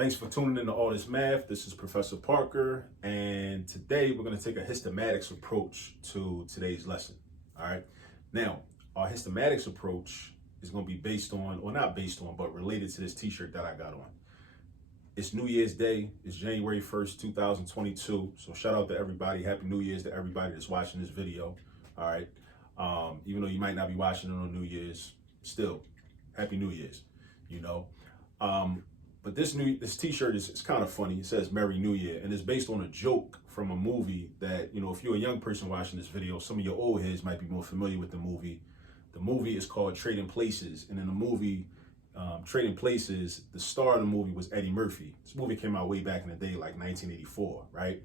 Thanks for tuning in to All This Math. This is Professor Parker, and today we're going to take a hystematics approach to today's lesson. All right. Now, our hystematics approach is going to be based on, or not based on, but related to this t-shirt that I got on. It's New Year's Day. It's January 1st, 2022. So shout out to everybody. Happy New Year's to everybody that's watching this video. All right. Even though you might not be watching it on New Year's, still, Happy New Year's, you know. But this t-shirt is kind of funny. It says Merry New Year, and it's based on a joke from a movie that, you know, if you're a young person watching this video, some of your old heads might be more familiar with the movie. The movie is called Trading Places, and in the movie Trading Places, the star of the movie was Eddie Murphy. This movie came out way back in the day, like 1984, right?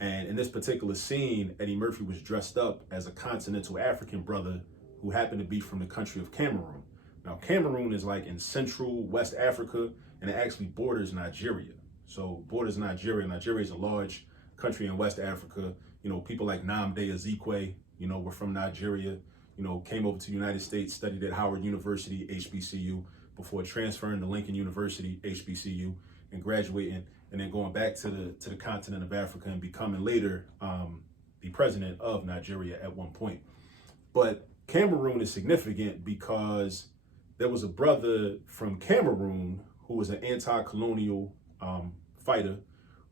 And in this particular scene, Eddie Murphy was dressed up as a continental African brother who happened to be from the country of Cameroon. Now, Cameroon is like in central West Africa, and it actually borders Nigeria. So borders Nigeria. Nigeria is a large country in West Africa. You know, people like Nnamdi Azikiwe, you know, were from Nigeria, you know, came over to the United States, studied at Howard University, HBCU, before transferring to Lincoln University, HBCU, and graduating, and then going back to the continent of Africa and becoming later the president of Nigeria at one point. But Cameroon is significant because there was a brother from Cameroon who was an anti-colonial fighter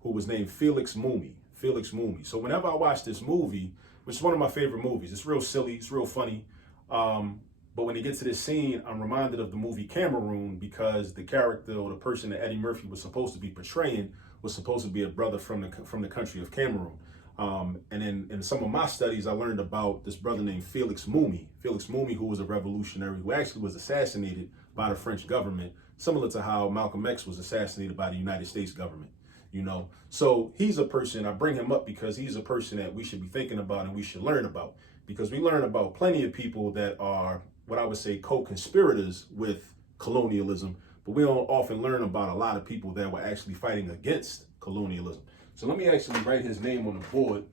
who was named Felix Mumi. Felix Mumi. So whenever I watch this movie, which is one of my favorite movies, it's real silly, it's real funny. But when you get to this scene, I'm reminded of the movie Cameroon because the character or the person that Eddie Murphy was supposed to be portraying was supposed to be a brother from the country of Cameroon. And then in some of my studies, I learned about this brother named Felix Mumi. Felix Mumi, who was a revolutionary who actually was assassinated by the French government, similar to how Malcolm X was assassinated by the United States government, you know. So he's a person, I bring him up because he's a person that we should be thinking about and we should learn about, because we learn about plenty of people that are what I would say co-conspirators with colonialism, but we don't often learn about a lot of people that were actually fighting against colonialism. So let me actually write his name on the board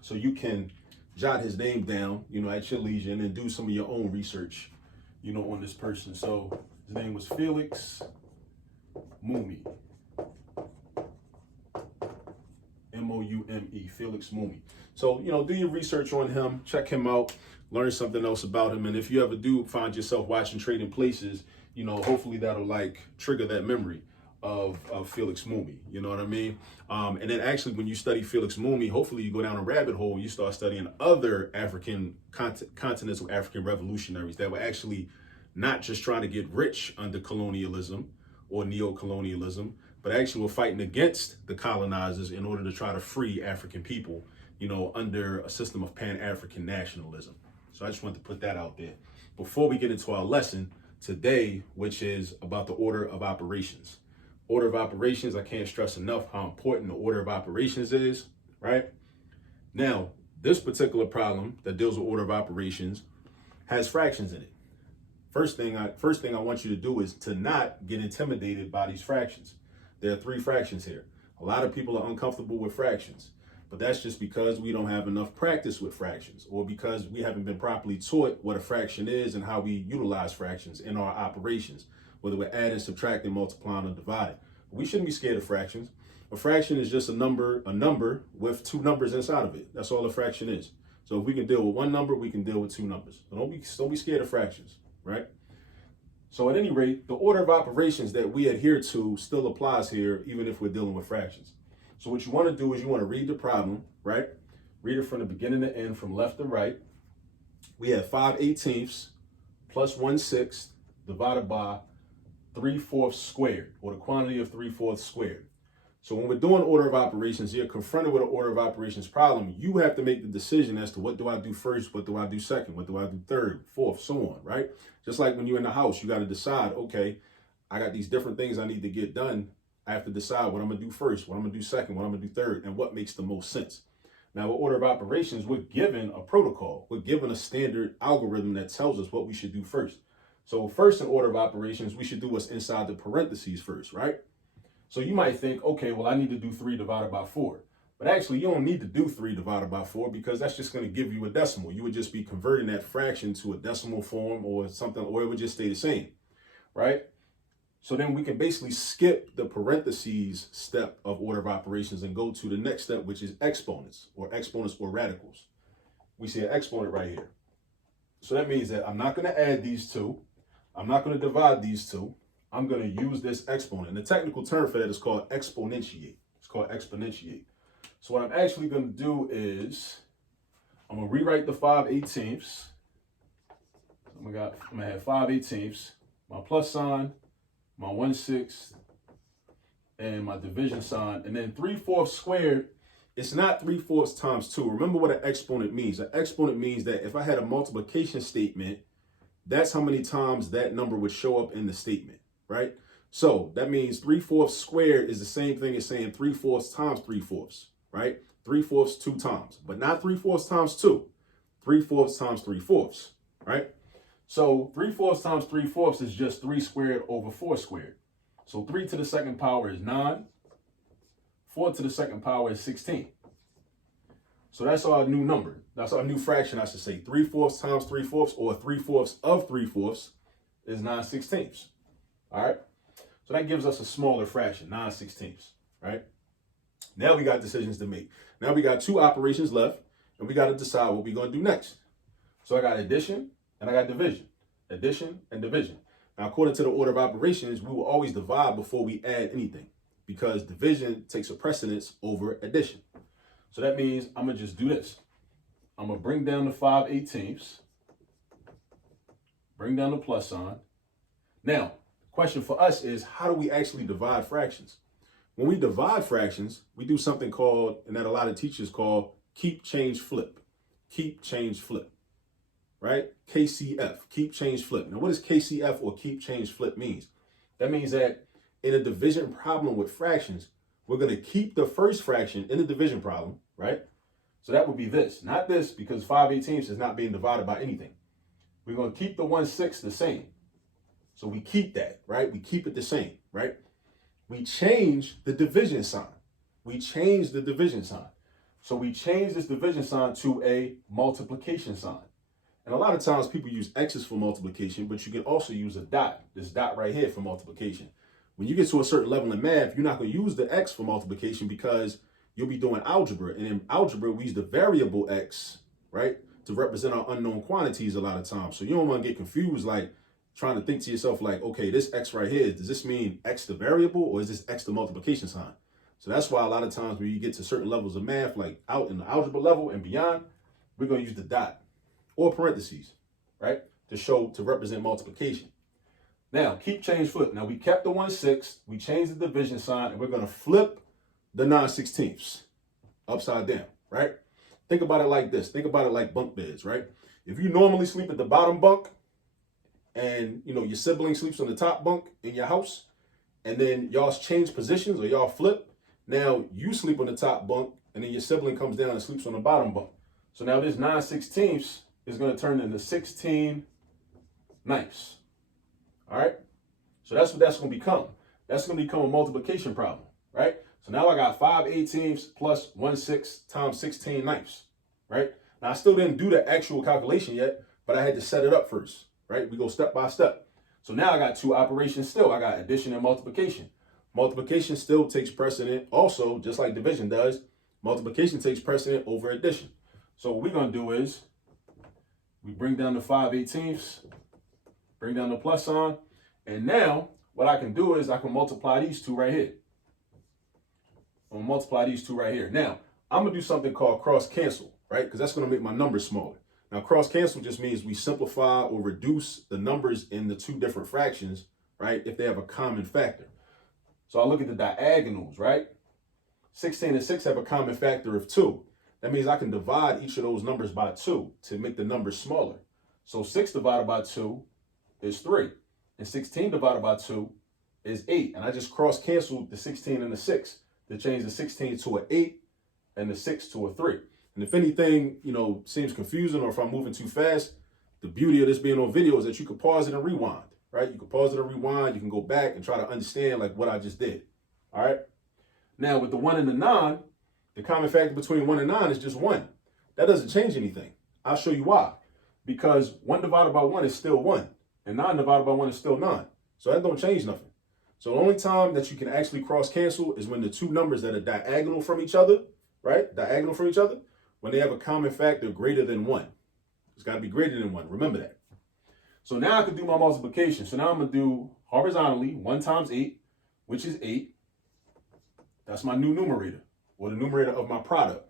so you can jot his name down, you know, at your leisure, and then do some of your own research, you know, on this person. So his name was Felix Mumi. M-O-U-M-E, Felix Mumi. So, you know, do your research on him, check him out, learn something else about him. And if you ever do find yourself watching Trading Places, you know, hopefully that'll like trigger that memory of Felix Mumi, you know what I mean? And then actually when you study Felix Mumi, hopefully you go down a rabbit hole and you start studying other continental African revolutionaries that were actually not just trying to get rich under colonialism or neo-colonialism, but actually were fighting against the colonizers in order to try to free African people, you know, under a system of Pan-African nationalism. So I just wanted to put that out there before we get into our lesson today, which is about the order of operations. Order of operations, I can't stress enough how important the order of operations is, right? Now, this particular problem that deals with order of operations has fractions in it. First thing I want you to do is to not get intimidated by these fractions. There are 3 fractions here. A lot of people are uncomfortable with fractions, but that's just because we don't have enough practice with fractions, or because we haven't been properly taught what a fraction is and how we utilize fractions in our operations, whether we're adding, subtracting, multiplying, or dividing. We shouldn't be scared of fractions. A fraction is just a number with 2 numbers inside of it. That's all a fraction is. So if we can deal with 1 number, we can deal with 2 numbers. So don't be scared of fractions, right? So at any rate, the order of operations that we adhere to still applies here, even if we're dealing with fractions. So what you want to do is you want to read the problem, right? Read it from the beginning to end, from left to right. We have 5/18 plus 1/6 divided by 3/4 squared, or the quantity of 3/4 squared. So when we're doing order of operations, you're confronted with an order of operations problem. You have to make the decision as to what do I do first, what do I do second, what do I do third, fourth, so on, right? Just like when you're in the house, you got to decide, okay, I got these different things I need to get done. I have to decide what I'm going to do first, what I'm going to do second, what I'm going to do third, and what makes the most sense. Now, with order of operations, we're given a protocol. We're given a standard algorithm that tells us what we should do first. So first in order of operations, we should do what's inside the parentheses first, right? So you might think, okay, well, I need to do 3 divided by 4. But actually, you don't need to do 3 divided by 4 because that's just going to give you a decimal. You would just be converting that fraction to a decimal form or something, or it would just stay the same, right? So then we can basically skip the parentheses step of order of operations and go to the next step, which is exponents or radicals. We see an exponent right here. So that means that I'm not going to add these two. I'm not going to divide these two. I'm going to use this exponent. And the technical term for that is called exponentiate. It's called exponentiate. So what I'm actually going to do is I'm going to rewrite the 5/18. I'm going to have 5/18, my plus sign, my 1/6, and my division sign. And then 3/4 squared, it's not 3/4 times 2. Remember what an exponent means. An exponent means that if I had a multiplication statement, that's how many times that number would show up in the statement, right? So that means 3/4 squared is the same thing as saying 3/4 times 3/4, right? 3/4 2 times, but not 3/4 times 2. 3/4 times 3/4, right? So 3/4 times 3/4 is just 3 squared over 4 squared. So 3 to the second power is 9. 4 to the second power is 16. So that's our new number. That's our new fraction, I should say. 3/4 times 3/4, or 3/4 of 3/4 is 9/16. All right. So that gives us a smaller fraction, 9/16. Right. Now we got decisions to make. Now we got two operations left, and we got to decide what we're going to do next. So I got addition and I got division. Addition and division. Now, according to the order of operations, we will always divide before we add anything, because division takes a precedence over addition. So that means I'm going to just do this. I'm going to bring down the 5/18, bring down the plus sign. Now, the question for us is, how do we actually divide fractions? When we divide fractions, we do something called, and that a lot of teachers call, keep, change, flip. Keep, change, flip. Right? KCF, keep, change, flip. Now, what does KCF or keep, change, flip means? That means that in a division problem with fractions, we're going to keep the first fraction in the division problem, right? So that would be this, not this, because 5/18 is not being divided by anything. We're going to keep the 1/6 the same. So we keep that, right? We keep it the same, right? We change the division sign. We change the division sign. So we change this division sign to a multiplication sign. And a lot of times people use X's for multiplication, but you can also use a dot, this dot right here, for multiplication. When you get to a certain level in math, you're not going to use the X for multiplication because you'll be doing algebra. And in algebra, we use the variable X, right, to represent our unknown quantities a lot of times. So you don't want to get confused, like trying to think to yourself, like, okay, this X right here, does this mean X the variable, or is this X the multiplication sign? So that's why a lot of times when you get to certain levels of math, like out in the algebra level and beyond, we're going to use the dot or parentheses, right, to represent multiplication. Now, keep, change, flip. Now, we kept the 1/6, we changed the division sign, and we're going to flip the 9/16 upside down, right? Think about it like this. Think about it like bunk beds, right? If you normally sleep at the bottom bunk and, your sibling sleeps on the top bunk in your house, and then y'all change positions or y'all flip, now you sleep on the top bunk, and then your sibling comes down and sleeps on the bottom bunk. So now this 9/16 is going to turn into 16 ninths. All right. So that's what that's going to become. That's going to become a multiplication problem, right? So now I got 5/18 plus 1/6 times 16 ninths, right? Now I still didn't do the actual calculation yet, but I had to set it up first, right? We go step by step. So now I got two operations still. I got addition and multiplication. Multiplication still takes precedent also, just like division does. Multiplication takes precedent over addition. So what we're going to do is we bring down the 5/18, bring down the plus sign, and now what I can do is I can multiply these two right here. I'm going to multiply these two right here. Now, I'm going to do something called cross cancel, right? Because that's going to make my numbers smaller. Now, cross cancel just means we simplify or reduce the numbers in the two different fractions, right, if they have a common factor. So I look at the diagonals, right? 16 and 6 have a common factor of 2. That means I can divide each of those numbers by 2 to make the numbers smaller. So 6 divided by 2 is 3. And 16 divided by 2 is 8. And I just cross-canceled the 16 and the 6 to change the 16 to an 8 and the 6 to a 3. And if anything, seems confusing, or if I'm moving too fast, the beauty of this being on video is that you can pause it and rewind, right? You can pause it and rewind. You can go back and try to understand like what I just did. All right. Now with the 1 and the 9, the common factor between 1 and 9 is just 1. That doesn't change anything. I'll show you why. Because 1 divided by 1 is still 1. And 9 divided by 1 is still 9. So that don't change nothing. So the only time that you can actually cross cancel is when the two numbers that are diagonal from each other, right? Diagonal from each other, when they have a common factor greater than 1. It's got to be greater than 1. Remember that. So now I can do my multiplication. So now I'm going to do horizontally 1 times 8, which is 8. That's my new numerator, or the numerator of my product,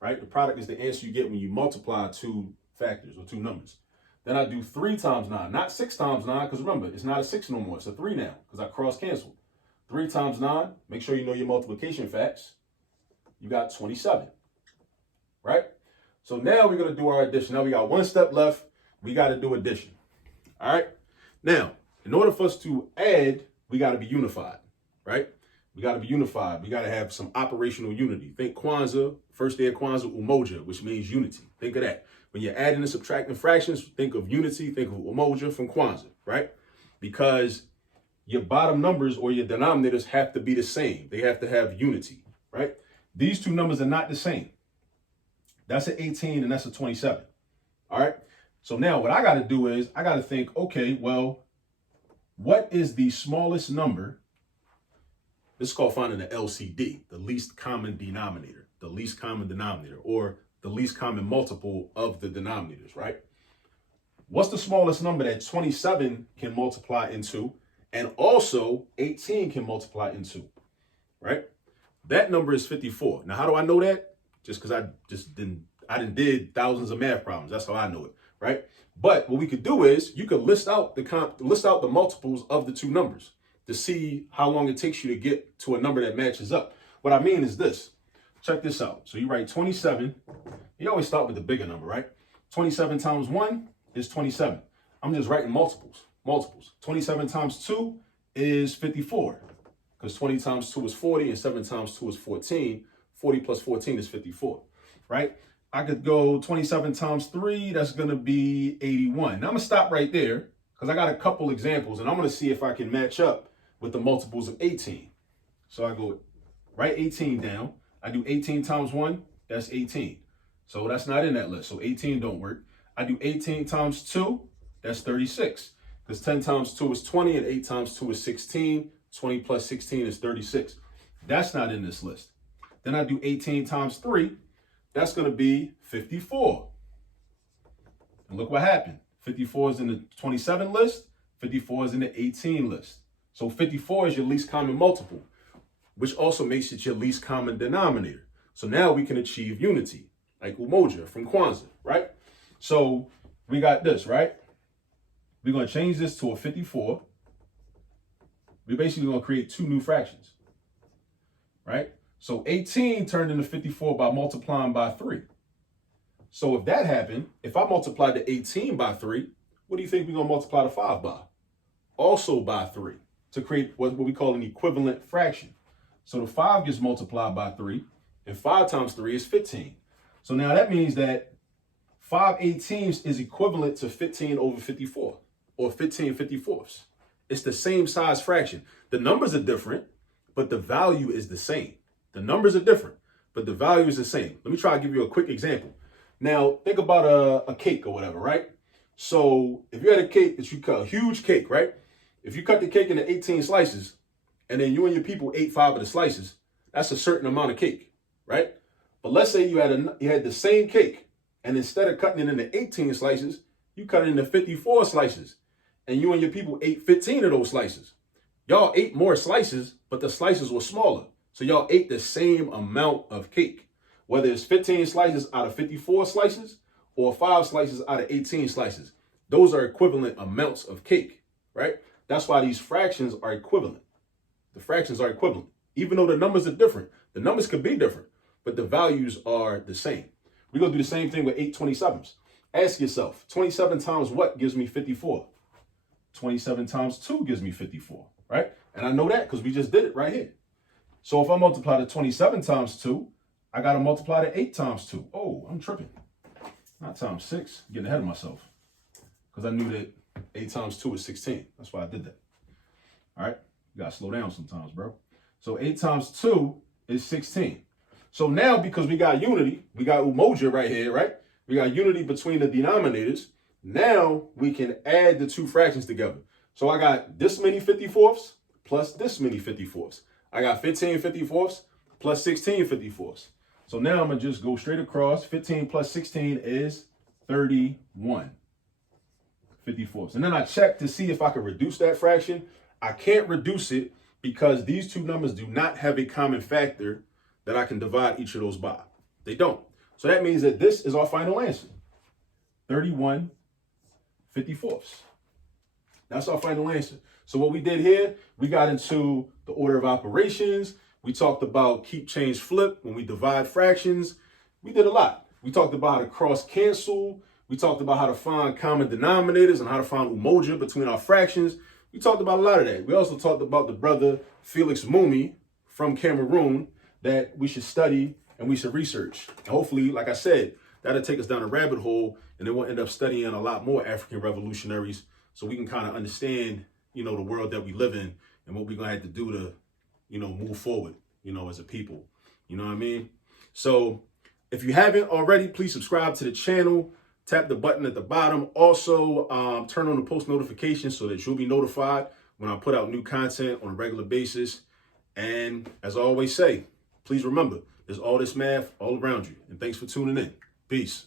right? The product is the answer you get when you multiply two factors or two numbers. Then I do 3 times 9, not 6 times 9, because remember, it's not a 6 no more. It's a 3 now, because I cross-canceled. 3 times 9, make sure you know your multiplication facts. You got 27, right? So now we're going to do our addition. Now we got one step left. We got to do addition, all right? Now, in order for us to add, we got to be unified, right? We got to be unified. We got to have some operational unity. Think Kwanzaa, first day of Kwanzaa, umoja, which means unity. Think of that. When you're adding and subtracting fractions, think of unity, think of umoja from Kwanzaa, right? Because your bottom numbers or your denominators have to be the same. They have to have unity, right? These two numbers are not the same. That's an 18 and that's a 27, all right? So now what I got to do is I got to think, okay, well, what is the smallest number? This is called finding the LCD, the least common denominator, or the least common multiple of the denominators, right? What's the smallest number that 27 can multiply into and also 18 can multiply into, right? That number is 54. Now, how do I know that? Just because I did thousands of math problems. That's how I know it, right? But what we could do is you could list out the multiples of the two numbers to see how long it takes you to get to a number that matches up. What I mean is this. Check this out. So you write 27. You always start with the bigger number, right? 27 times 1 is 27. I'm just writing multiples. 27 times 2 is 54. Because 20 times 2 is 40 and 7 times 2 is 14. 40 plus 14 is 54, right? I could go 27 times 3. That's going to be 81. Now I'm going to stop right there because I got a couple examples and I'm going to see if I can match up with the multiples of 18. So I go write 18 down. I do 18 times 1, that's 18. So that's not in that list. So 18 don't work. I do 18 times 2, that's 36. Because 10 times 2 is 20 and 8 times 2 is 16. 20 plus 16 is 36. That's not in this list. Then I do 18 times 3, that's going to be 54. And look what happened. 54 is in the 27 list. 54 is in the 18 list. So 54 is your least common multiple, which also makes it your least common denominator. So now we can achieve unity, like umoja from Kwanzaa, right? So we got this, right? We're going to change this to a 54. We're basically going to create two new fractions, right? So 18 turned into 54 by multiplying by 3. So if that happened, if I multiply the 18 by 3, what do you think we're going to multiply the 5 by? Also by 3 to create what we call an equivalent fraction. So the 5 gets multiplied by 3, and 5 times 3 is 15. So now that means that 5 18ths is equivalent to 15 over 54, or 15 54ths. It's the same size fraction. The numbers are different, but the value is the same. The numbers are different, but the value is the same. Let me try to give you a quick example. Now, think about a cake or whatever, right? So if you had a cake that you cut, a huge cake, right? If you cut the cake into 18 slices, and then you and your people ate 5 of the slices, that's a certain amount of cake, right? But let's say you had the same cake, and instead of cutting it into 18 slices, you cut it into 54 slices, and you and your people ate 15 of those slices. Y'all ate more slices, but the slices were smaller. So y'all ate the same amount of cake, whether it's 15 slices out of 54 slices or 5 slices out of 18 slices. Those are equivalent amounts of cake, right? That's why these fractions are equivalent. The fractions are equivalent. Even though the numbers are different, the numbers could be different, but the values are the same. We're going to do the same thing with 8 27s. Ask yourself, 27 times what gives me 54? 27 times 2 gives me 54, right? And I know that because we just did it right here. So if I multiply the 27 times 2, I got to multiply the 8 times 2. Oh, I'm tripping. Not times 6. Getting ahead of myself. Because I knew that 8 times 2 is 16. That's why I did that. All right? You got to slow down sometimes, bro. So 8 times 2 is 16. So now, because we got unity, we got umoja right here, right? We got unity between the denominators. Now we can add the two fractions together. So I got this many 54ths plus this many 54ths. I got 15 54ths plus 16 54ths. So now I'm going to just go straight across. 15 plus 16 is 31 54ths. And then I check to see if I can reduce that fraction. I can't reduce it because these two numbers do not have a common factor that I can divide each of those by. They don't. So that means that this is our final answer. 31 54ths. That's our final answer. So what we did here, we got into the order of operations. We talked about keep, change, flip when we divide fractions. We did a lot. We talked about how to cross cancel. We talked about how to find common denominators and how to find umoja between our fractions. We talked about a lot of that. We also talked about the brother Felix Mumi from Cameroon that we should study and we should research. And hopefully, like I said, that'll take us down a rabbit hole, and then we'll end up studying a lot more African revolutionaries so we can kind of understand, the world that we live in and what we're going to have to do to, move forward, as a people. You know what I mean? So if you haven't already, please subscribe to the channel. Tap the button at the bottom. Also, turn on the post notifications so that you'll be notified when I put out new content on a regular basis. And as I always say, please remember, there's all this math all around you. And thanks for tuning in. Peace.